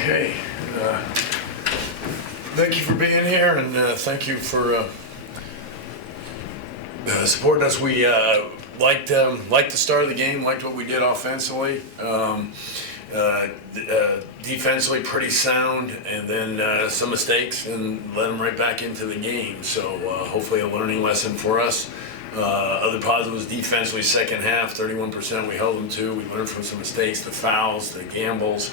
Okay. Thank you for being here, and thank you for supporting us. We liked the start of the game, liked what we did offensively. Defensively pretty sound, and then some mistakes, and led them right back into the game. So hopefully a learning lesson for us. Other positives defensively, second half, 31% we held them to. We learned from some mistakes, the fouls, the gambles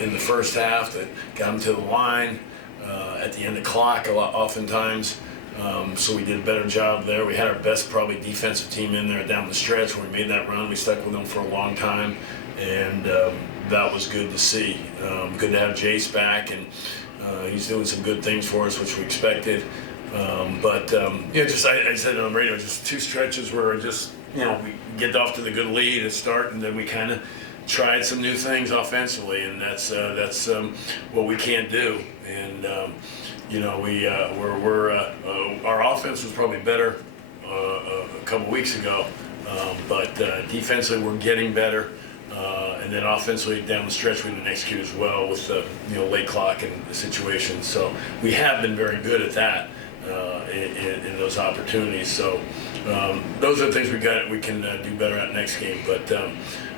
in the first half that got them to the line at the end of the clock oftentimes. So we did a better job there. We had our best probably defensive team in there down the stretch when we made that run. We stuck with them for a long time, and that was good to see. Good to have Jace back, and he's doing some good things for us, which we expected. I said on the radio, just two stretches where just, we get off to the good lead at start, and then we kind of tried some new things offensively, and that's what we can't do. And our offense was probably better a couple weeks ago, but defensively we're getting better. And then offensively down the stretch we didn't execute as well with the late clock and the situation. So we have been very good at that in those opportunities. So those are the things we can do better at next game. But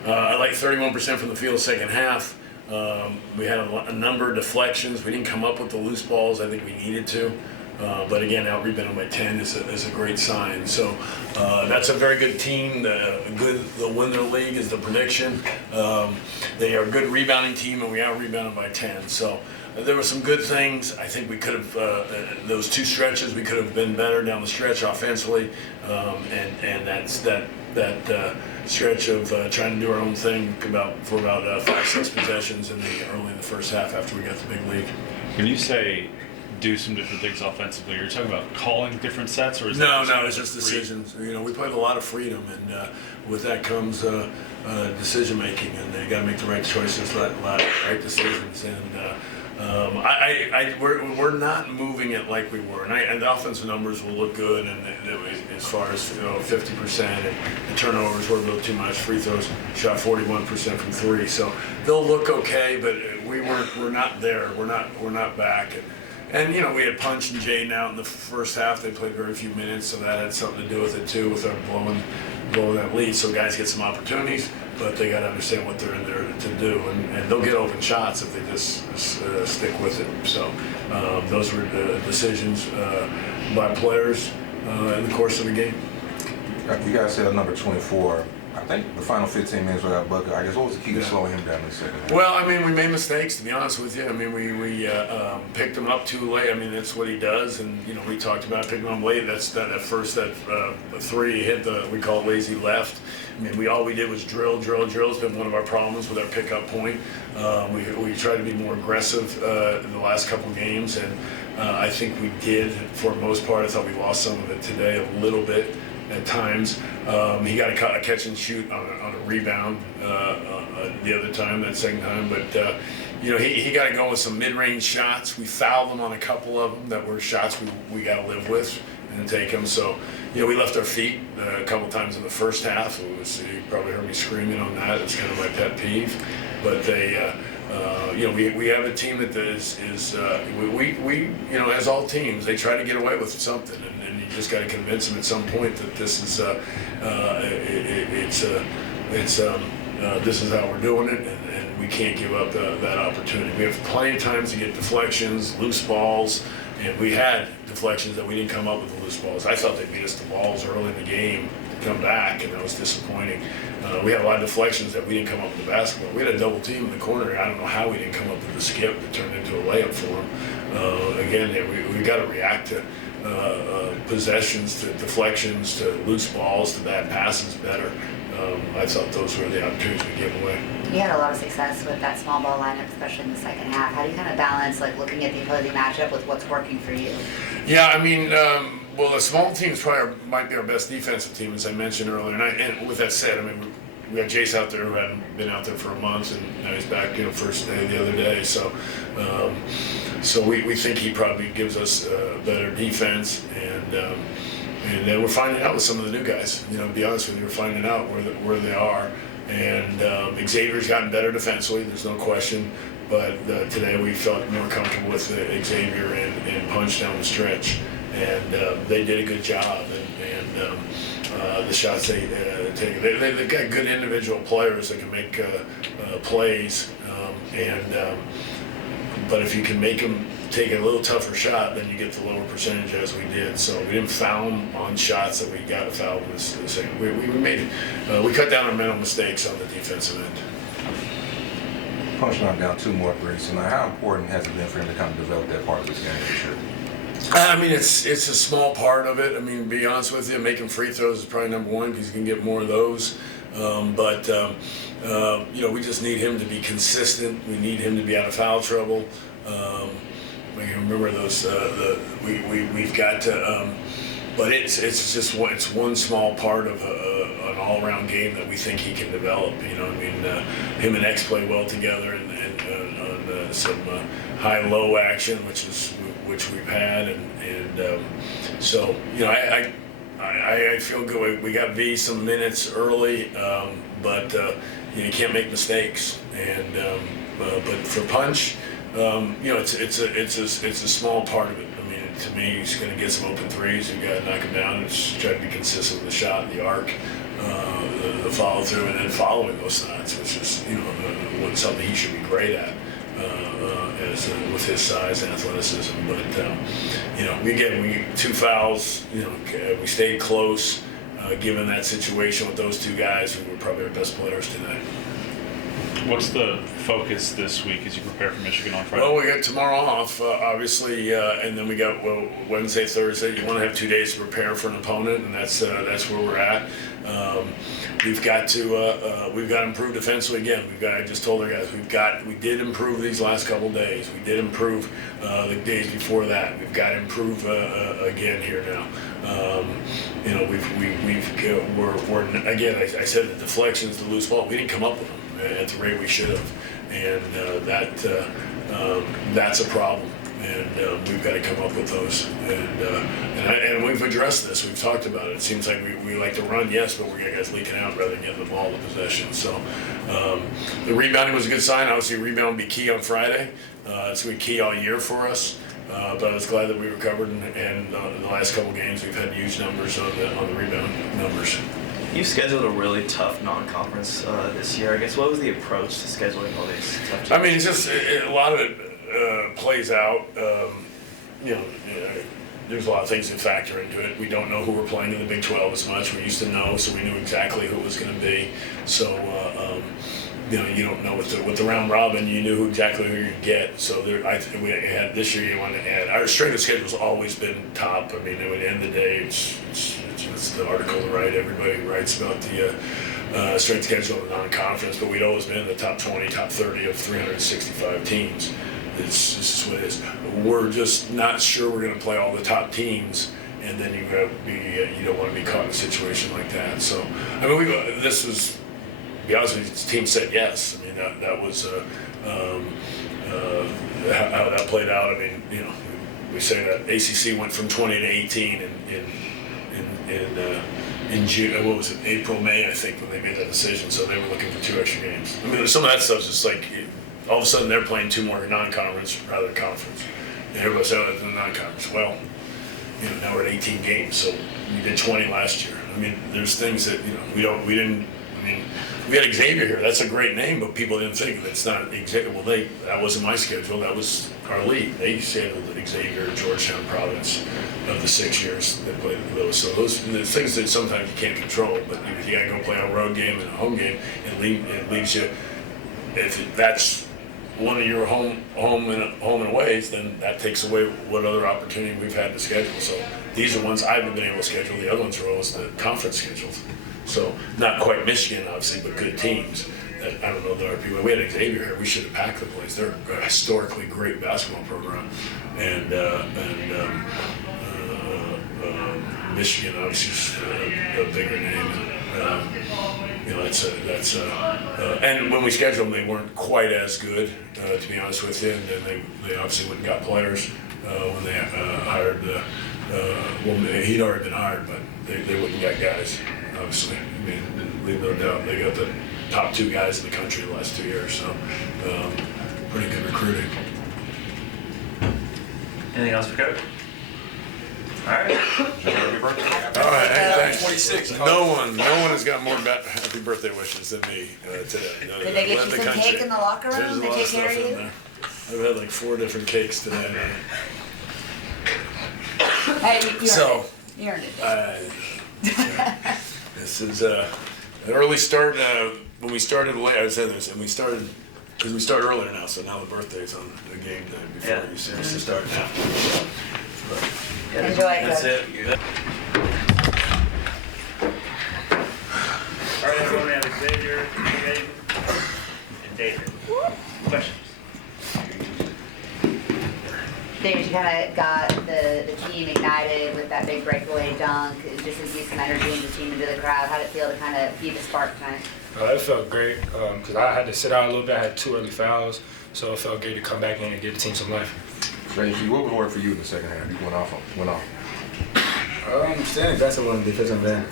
I like 31% from the field second half. We had a number of deflections. We didn't come up with the loose balls I think we needed to. But again, out-rebounding by 10 is a great sign. So that's a very good team. They'll win their league is the prediction. They are a good rebounding team, and we out-rebounded by 10. So there were some good things. I think we could have, those two stretches, we could have been better down the stretch offensively. And that's that stretch of trying to do our own thing for about 5-6 possessions early in the first half after we got the big lead. When you say do some different things offensively, you're talking about calling different sets, or is no, it's just decisions. We played a lot of freedom, and with that comes decision making, and they got to make the right choices, right decisions, and we're not moving it like we were, and the offensive numbers will look good, and as far as 50%, and the turnovers were a little too much. Free throws shot 41% from three, so they'll look okay, but we're not there. We're not back. And we had Punch and Jayden out in the first half. They played very few minutes, so that had something to do with it too, with our blowing that lead. So guys get some opportunities, but they got to understand what they're in there to do, and they'll get open shots if they just stick with it. So those were the decisions by players in the course of the game. You guys said number 24. I think the final 15 minutes without Booker. I guess what was the key to slowing him down in the second half? Well, we made mistakes, to be honest with you. We picked him up too late. That's what he does, and we talked about picking him up late. That's that three hit we call it lazy left. All we did was drill. It's been one of our problems with our pickup point. We tried to be more aggressive in the last couple of games, and I think we did for the most part. I thought we lost some of it today a little bit. At times, he got a catch and shoot on a rebound the other time, that second time. But he got to go with some mid-range shots. We fouled him on a couple of them that were shots we got to live with and take them. So we left our feet a couple times in the first half. You probably heard me screaming on that. It's kind of my pet peeve. But they. We have a team that is as all teams, they try to get away with something, and you just got to convince them at some point that this is this is how we're doing it, and we can't give up that opportunity. We have plenty of times to get deflections, loose balls, and we had deflections that we didn't come up with the loose balls. I thought they beat us the balls early in the game to come back, and that was disappointing. We had a lot of deflections that we didn't come up with the basketball. We had a double team in the corner. I don't know how we didn't come up with the skip that turned into a layup for them. Again, we got to react to possessions, to deflections, to loose balls, to bad passes better. I thought those were the opportunities we gave away. You had a lot of success with that small ball lineup, especially in the second half. How do you kind of balance looking at the opposing matchup with what's working for you? Yeah, well, the small teams might be our best defensive team, as I mentioned earlier. And with that said, we had Jace out there who hadn't been out there for a month, and now he's back, first day the other day. So, we think he probably gives us better defense, and we're finding out with some of the new guys. To be honest with you, we're finding out where they are. And Xavier's gotten better defensively, there's no question. But today we felt more comfortable with Xavier and Punch down the stretch. And they did a good job. And the shots they take, they've got good individual players that can make plays. But if you can make them take a little tougher shot, then you get the lower percentage as we did. So we didn't foul them on shots that we got fouled in this second. We cut down our mental mistakes on the defensive end. Punch knocked down 2 more threes. So now, how important has it been for him to kind of develop that part of his game this year? I mean, it's a small part of it. I mean, to be honest with you, making free throws is probably number one because you can get more of those. We just need him to be consistent. We need him to be out of foul trouble. We can remember those. We've got to. But it's one small part of an all-around game that we think he can develop. You know, I mean, him and X play well together, and on some high-low action, which we've had, so you know, I feel good. We got V some minutes early, but you can't make mistakes. And but for Punch, it's a small part of it. I mean, to me, he's going to get some open threes. You got to knock him down and just try to be consistent with the shot, the arc, the follow through, and then following those shots, which is something he should be great at. With his size and athleticism, but we 2 fouls. We stayed close, given that situation with those 2 guys who were probably our best players today. What's the focus this week as you prepare for Michigan on Friday? Well, we got tomorrow off, obviously, and then we got Wednesday, Thursday. You want to have 2 days to prepare for an opponent, and that's where we're at. We've got to improve defensively again. I just told our guys we did improve these last couple days. We did improve the days before that. We've got to improve again here now. We're again. I said the deflections, the loose ball. We didn't come up with them at the rate we should have, and that's a problem. And we've got to come up with those. And we've addressed this. We've talked about it. It seems like we like to run, yes, but we're getting guys leaking out rather than getting the ball to possession. So the rebounding was a good sign. Obviously, rebound will be key on Friday. It's going to be key all year for us. But I was glad that we recovered, and in the last couple games we've had huge numbers on the rebound numbers. You scheduled a really tough non-conference this year. I guess what was the approach to scheduling all these tough games? I mean, it's just a lot of it plays out. There's a lot of things that factor into it. We don't know who we're playing in the Big 12 as much. We used to know, so we knew exactly who it was going to be. So you don't know with the round robin. You knew exactly who you'd get. So we had this year. You want to add our strength of schedule's always been top. I mean, at the end of the day, it's the article to write. Everybody writes about the strength schedule of the non-conference, but we'd always been in the top 20, top 30 of 365 teams. This is what it is. We're just not sure we're going to play all the top teams, and then you don't want to be caught in a situation like that. So, I mean, this was, to be honest with you, the team said yes. I mean, that was how that played out. I mean, we say that ACC went from 20 to 18 in June. What was it? April, May, I think, when they made that decision. So they were looking for 2 extra games. I mean, some of that stuff's just like. All of a sudden, they're playing 2 more non-conference rather than conference. And everybody said, "Oh, the non-conference." Well, now we're at 18 games, so we did 20 last year. I mean, there's things that we didn't. I mean, we had Xavier here. That's a great name, but people didn't think of it. It's not Xavier. Well, that wasn't my schedule. That was our league. They scheduled Xavier, Georgetown, Providence of the 6 years they played those. So those are the things that sometimes you can't control. But you got to go play a road game and a home game. It leaves you. If that's one of your home and aways, then that takes away what other opportunity we've had to schedule. So these are ones I haven't been able to schedule. The other ones are always the conference schedules. So not quite Michigan, obviously, but good teams. That I don't know there are people. We had Xavier here. We should have packed the place. They're a historically great basketball program, and Michigan obviously is a bigger name. And when we scheduled them, they weren't quite as good, to be honest with you. And then they obviously wouldn't got players when they hired he'd already been hired, but they wouldn't got guys. Obviously, I mean, leave no doubt. They got the top 2 guys in the country the last 2 years. So pretty good recruiting. Anything else for Coach? All right. Happy birthday. All right, hey, thanks. 26. No one has got more happy birthday wishes than me today. Did they get you some cake in the locker room? There's a They lot take of care stuff of in you? there. I've had like 4 different cakes today. Hey, you earned So, it. You earned it. this is an early start. When we started late, I said this, and we started because we start earlier now. So now the birthday's on the game day before Yeah. you seriously start now. Enjoy it, That's Coach. it. All right, everyone, we have Xavier, Jayden, and David. Questions? David, you kind of got the team ignited with that big breakaway dunk. It just infused some energy into the team, into the crowd. How did it feel to kind of be the spark tonight? It felt great because I had to sit out a little bit. I had 2 early fouls, so it felt great to come back in and give the team some life. Xavier, what was work for you in the second half? You went off. Staying aggressive on the defensive end.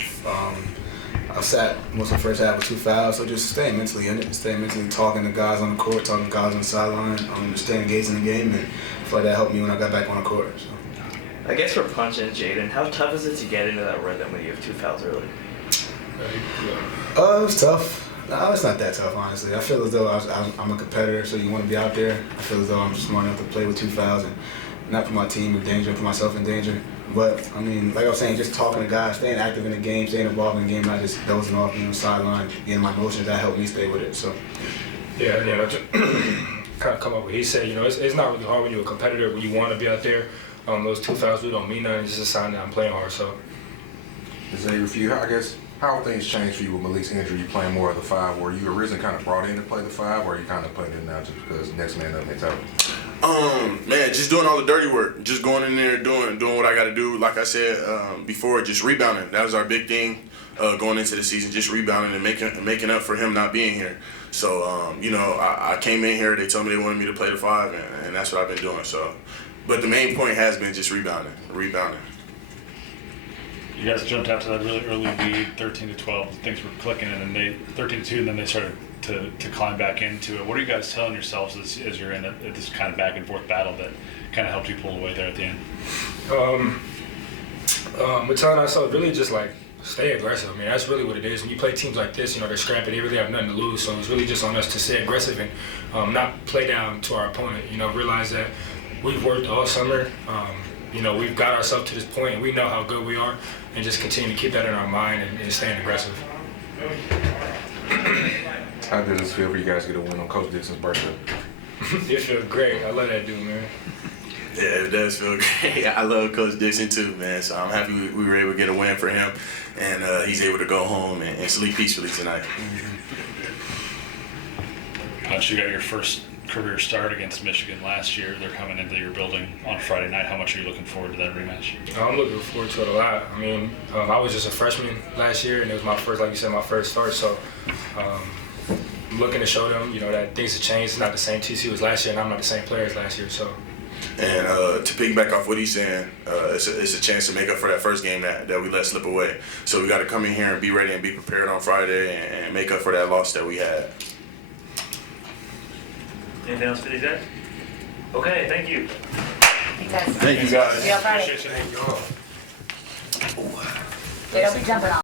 I sat most of the first half with 2 fouls, so just staying mentally in it, staying mentally talking to guys on the court, talking to guys on the sideline, staying engaged in the game, and I feel like that helped me when I got back on the court. So. I guess for Punch and Jayden, how tough is it to get into that rhythm when you have 2 fouls early? It was tough. No, it's not that tough, honestly. I feel as though I'm a competitor, so you want to be out there. I feel as though I'm smart enough to play with 2 fouls and not put my team in danger, put myself in danger. But, I mean, like I was saying, just talking to guys, staying active in the game, staying involved in the game, not just dozing off, sideline, getting my motions, that helped me stay with it. So, Yeah, to kind of come up with what he said, it's not really hard when you're a competitor, when you want to be out there. Those 2 fouls really don't mean nothing. It's just a sign that I'm playing hard. So, Xavier, for you, I guess, how have things changed for you with Malik's injury? You playing more of the 5, were you originally kind of brought in to play the 5, or are you kind of playing it now just because next man up mentality? Man, just doing all the dirty work, just going in there, doing what I got to do. Like I said before, just rebounding. That was our big thing going into the season, just rebounding and making up for him not being here. So, I came in here. They told me they wanted me to play the 5, and that's what I've been doing. So, but the main point has been just rebounding. You guys jumped out to that really early lead, 13-12. Things were clicking, and then they 13-2, and then they started to climb back into it. What are you guys telling yourselves as you're in this kind of back and forth battle that kind of helped you pull away there at the end? we're telling ourselves really just like stay aggressive. I mean, that's really what it is. When you play teams like this, they're scrappy. They really have nothing to lose. So it's really just on us to stay aggressive and not play down to our opponent. Realize that we've worked all summer. We've got ourselves to this point, and we know how good we are, and just continue to keep that in our mind and staying aggressive. How does this feel for you guys to get a win on Coach Dixon's birthday? It feels great. I love that dude, man. Yeah, it does feel great. I love Coach Dixon too, man. So I'm happy we were able to get a win for him, and he's able to go home and sleep peacefully tonight. Punch, you got your first career start against Michigan last year. They're coming into your building on Friday night. How much are you looking forward to that rematch? I'm looking forward to it a lot. I mean, I was just a freshman last year, and it was my first, like you said, my first start. So I'm looking to show them, that things have changed. It's not the same TCU as last year, and I'm not the same player as last year. So. And to piggyback off what he's saying, it's a chance to make up for that first game that we let slip away. So we got to come in here and be ready and be prepared on Friday and make up for that loss that we had. Anything else for these guys? Okay, thank you. Thanks, guys. Thank you, guys. See you on Friday. Appreciate it. They don't be jumping on.